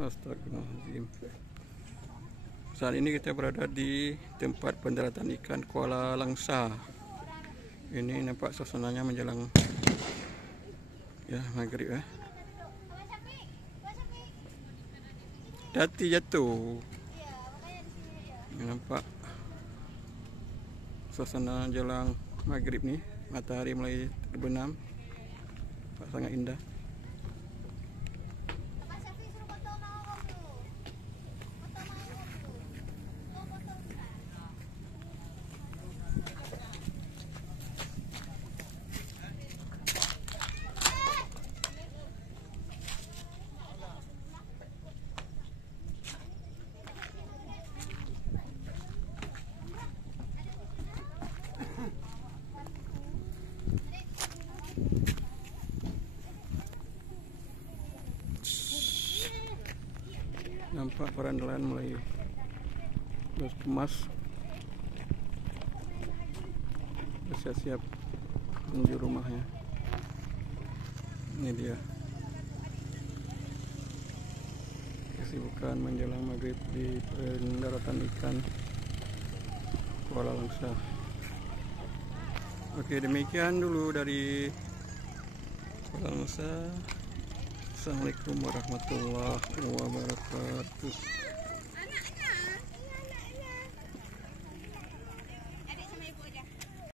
Astagfirullahaladzim. Saat ini kita berada di tempat pendaratan ikan Kuala Langsa. Ini nampak suasananya menjelang maghrib ya. Dati jatuh. Ini nampak suasana jelang maghrib nih, matahari mulai terbenam. Sangat indah. Nampak para nelayan mulai berkemas, bersiap-siap menuju rumahnya. Ini dia kesibukan menjelang maghrib di pendaratan ikan Kuala Langsa. Oke, demikian dulu dari Kuala Langsa. Assalamualaikum warahmatullahi wabarakatuh.